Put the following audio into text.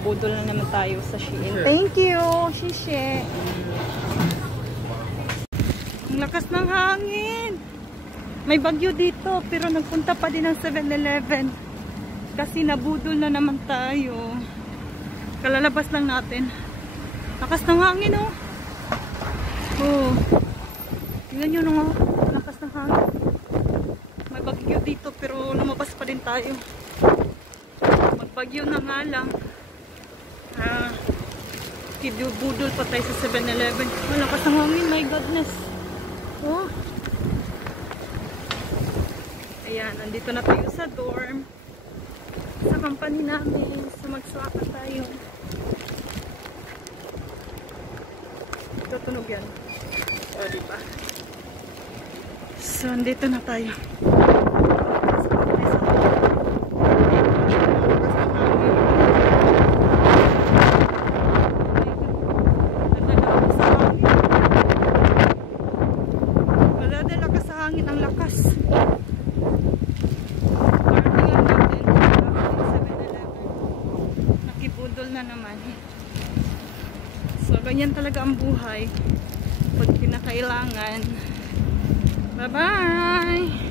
nabudol na naman tayo sa Shein. Thank you, Shishe. Ang lakas ng hangin. May bagyo dito, pero nagpunta pa din ng 7-Eleven. Kasi nabudol na naman tayo. Kalalabas lang natin. Lakas ng hangin, oh. Oh. Tingnan nyo nung lakas ng hangin. May bagyo dito, pero lumabas pa din tayo. Magbagyo na nga lang. Budol pa tayo sa 7-Eleven. Malakas ng hangin, my goodness. Oh. Ayan, nandito na tayo sa dorm. Sa company namin. So magswaka tayo. Tutunog yan. O, diba? So, nandito na tayo. Na naman. So, ganyan talaga ang buhay pag kinakailangan. Bye-bye!